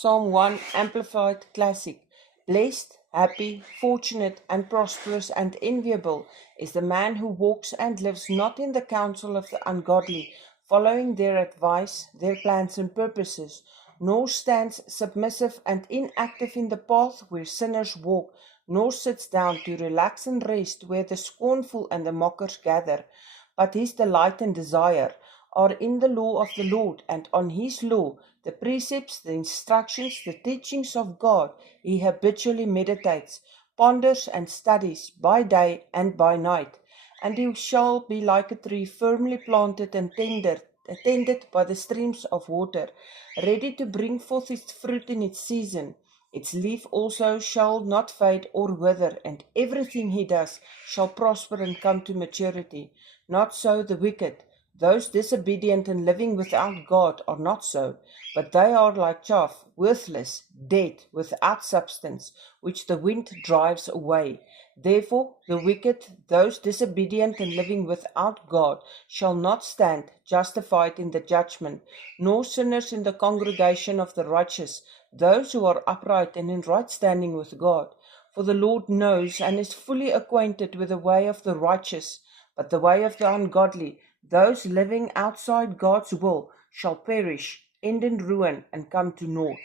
Psalm 1 Amplified Classic. Blessed, happy, fortunate, and prosperous and enviable is the man who walks and lives not in the counsel of the ungodly, following their advice, their plans and purposes, nor stands submissive and inactive in the path where sinners walk, nor sits down to relax and rest where the scornful and the mockers gather. But his delight and desire are in the law of the Lord, and on his law, the precepts, the instructions, the teachings of God, he habitually meditates, ponders, and studies by day and by night. And he shall be like a tree firmly planted and tended by the streams of water, ready to bring forth its fruit in its season. Its leaf also shall not fade or wither, and everything he does shall prosper and come to maturity. Not so the wicked. Those disobedient and living without God are not so, but they are like chaff, worthless, dead, without substance, which the wind drives away. Therefore the wicked, those disobedient and living without God, shall not stand justified in the judgment, nor sinners in the congregation of the righteous, those who are upright and in right standing with God. For the Lord knows and is fully acquainted with the way of the righteous, but the way of the ungodly, those living outside God's will, shall perish, end in ruin, and come to naught.